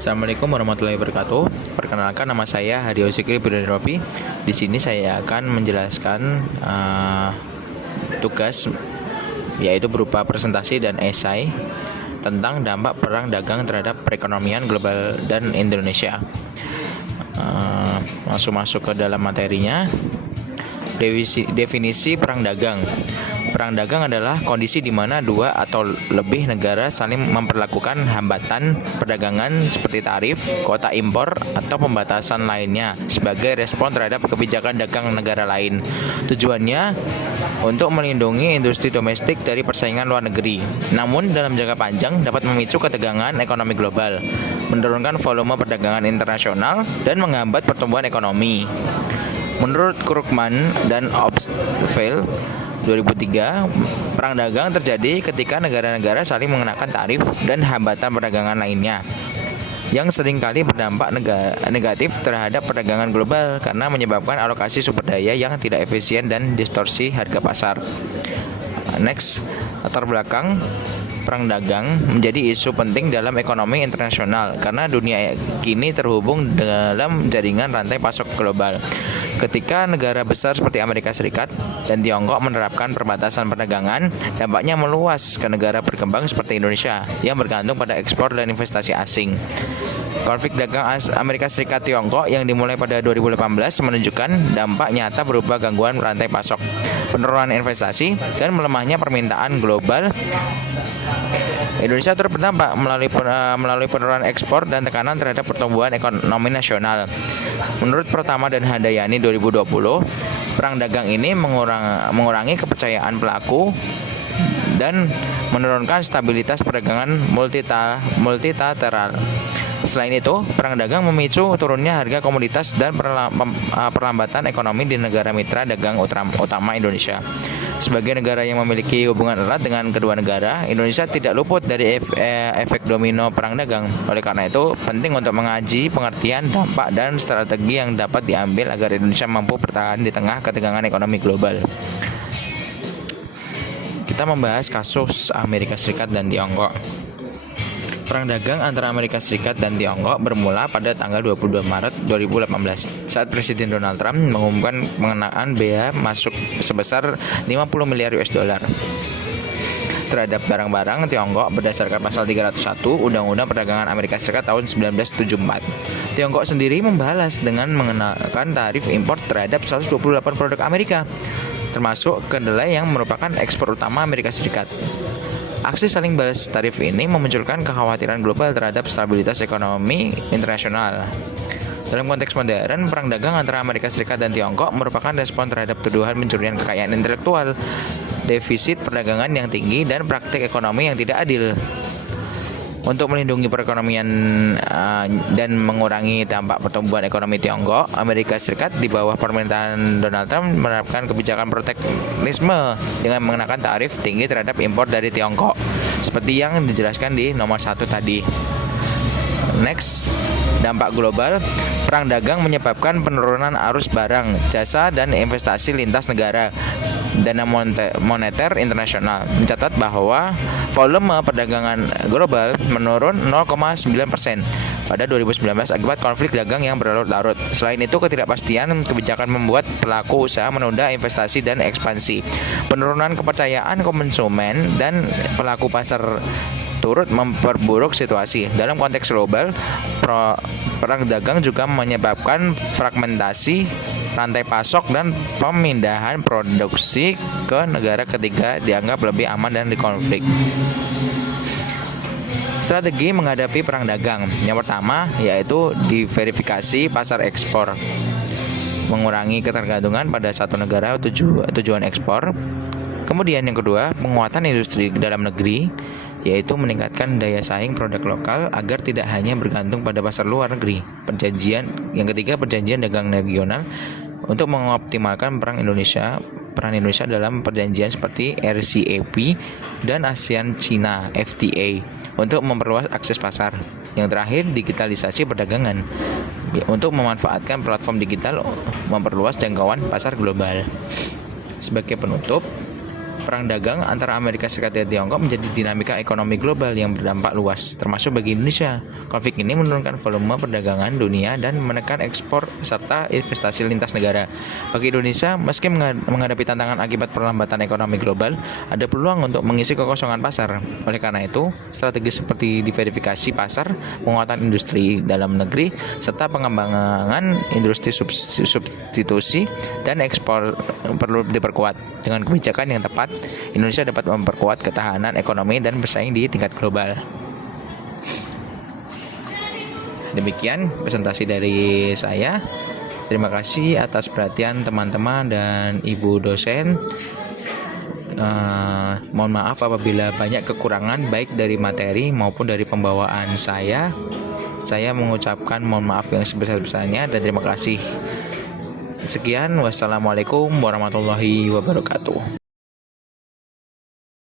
Assalamualaikum warahmatullahi wabarakatuh. Perkenalkan, nama saya Hadio Sikri Bidaniropi. Di sini saya akan menjelaskan tugas, yaitu berupa presentasi dan esai tentang dampak perang dagang terhadap perekonomian global dan Indonesia. Langsung masuk ke dalam materinya. Definisi perang dagang. Perang dagang adalah kondisi di mana dua atau lebih negara saling memperlakukan hambatan perdagangan seperti tarif, kuota impor, atau pembatasan lainnya sebagai respon terhadap kebijakan dagang negara lain. Tujuannya untuk melindungi industri domestik dari persaingan luar negeri. Namun dalam jangka panjang dapat memicu ketegangan ekonomi global, menurunkan volume perdagangan internasional, dan menghambat pertumbuhan ekonomi. Menurut Krugman dan Obstfeld 2003, perang dagang terjadi ketika negara-negara saling mengenakan tarif dan hambatan perdagangan lainnya yang seringkali berdampak negatif terhadap perdagangan global karena menyebabkan alokasi sumber daya yang tidak efisien dan distorsi harga pasar. Next, latar belakang perang dagang menjadi isu penting dalam ekonomi internasional karena dunia kini terhubung dalam jaringan rantai pasok global. Ketika negara besar seperti Amerika Serikat dan Tiongkok menerapkan perbatasan perdagangan, dampaknya meluas ke negara berkembang seperti Indonesia yang bergantung pada ekspor dan investasi asing. Konflik dagang Amerika Serikat Tiongkok yang dimulai pada 2018 menunjukkan dampak nyata berupa gangguan rantai pasok, penurunan investasi, dan melemahnya permintaan global. Indonesia turut berdampak melalui penurunan ekspor dan tekanan terhadap pertumbuhan ekonomi nasional. Menurut Pratama dan Handayani 2020, perang dagang ini mengurangi kepercayaan pelaku dan menurunkan stabilitas perdagangan multilateral. Selain itu, perang dagang memicu turunnya harga komoditas dan perlambatan ekonomi di negara mitra dagang utama Indonesia. Sebagai negara yang memiliki hubungan erat dengan kedua negara, Indonesia tidak luput dari efek domino perang dagang. Oleh karena itu, penting untuk mengaji pengertian, dampak, dan strategi yang dapat diambil agar Indonesia mampu bertahan di tengah ketegangan ekonomi global. Kita membahas kasus Amerika Serikat dan Tiongkok. Perang dagang antara Amerika Serikat dan Tiongkok bermula pada tanggal 22 Maret 2018 saat Presiden Donald Trump mengumumkan pengenaan bea masuk sebesar 50 miliar US dollar terhadap barang-barang Tiongkok berdasarkan pasal 301 Undang-Undang Perdagangan Amerika Serikat tahun 1974. Tiongkok sendiri membalas dengan mengenakan tarif impor terhadap 128 produk Amerika, termasuk kedelai yang merupakan ekspor utama Amerika Serikat. Aksi saling balas tarif ini memunculkan kekhawatiran global terhadap stabilitas ekonomi internasional. Dalam konteks modern, perang dagang antara Amerika Serikat dan Tiongkok merupakan respon terhadap tuduhan pencurian kekayaan intelektual, defisit perdagangan yang tinggi, dan praktik ekonomi yang tidak adil. Untuk melindungi perekonomian dan mengurangi dampak pertumbuhan ekonomi Tiongkok, Amerika Serikat di bawah pemerintahan Donald Trump menerapkan kebijakan proteksionisme dengan mengenakan tarif tinggi terhadap impor dari Tiongkok, seperti yang dijelaskan di nomor 1 tadi. Next, dampak global. Perang dagang menyebabkan penurunan arus barang, jasa, dan investasi lintas negara. Dana Moneter Internasional mencatat bahwa volume perdagangan global menurun 0,9% pada 2019 akibat konflik dagang yang berlarut-larut. Selain itu, ketidakpastian kebijakan membuat pelaku usaha menunda investasi dan ekspansi. Penurunan kepercayaan konsumen dan pelaku pasar turut memperburuk situasi. Dalam konteks global, perang dagang juga menyebabkan fragmentasi rantai pasok dan pemindahan produksi ke negara ketiga dianggap lebih aman dan dikonflik. Strategi menghadapi perang dagang. Yang pertama yaitu diverifikasi pasar ekspor, mengurangi ketergantungan pada satu negara tujuan ekspor. Kemudian yang kedua, penguatan industri dalam negeri, yaitu meningkatkan daya saing produk lokal agar tidak hanya bergantung pada pasar luar negeri. Yang ketiga, perjanjian dagang regional untuk mengoptimalkan peran Indonesia dalam perjanjian seperti RCEP dan ASEAN China FTA untuk memperluas akses pasar. Yang terakhir, digitalisasi perdagangan untuk memanfaatkan platform digital memperluas jangkauan pasar global. Sebagai penutup, Perang dagang antara Amerika Serikat dan Tiongkok menjadi dinamika ekonomi global yang berdampak luas, termasuk bagi Indonesia. Konflik ini menurunkan volume perdagangan dunia dan menekan ekspor serta investasi lintas negara. Bagi Indonesia, meski menghadapi tantangan akibat perlambatan ekonomi global, ada peluang untuk mengisi kekosongan pasar. Oleh karena itu, strategi seperti diverifikasi pasar, penguatan industri dalam negeri, serta pengembangan industri substitusi dan ekspor perlu diperkuat. Dengan kebijakan yang tepat, Indonesia dapat memperkuat ketahanan ekonomi dan bersaing di tingkat global. Demikian presentasi dari saya. Terima kasih atas perhatian teman-teman dan ibu dosen. Mohon maaf apabila banyak kekurangan baik dari materi maupun dari pembawaan saya. Saya mengucapkan mohon maaf yang sebesar-besarnya dan terima kasih. Sekian, wassalamualaikum warahmatullahi wabarakatuh.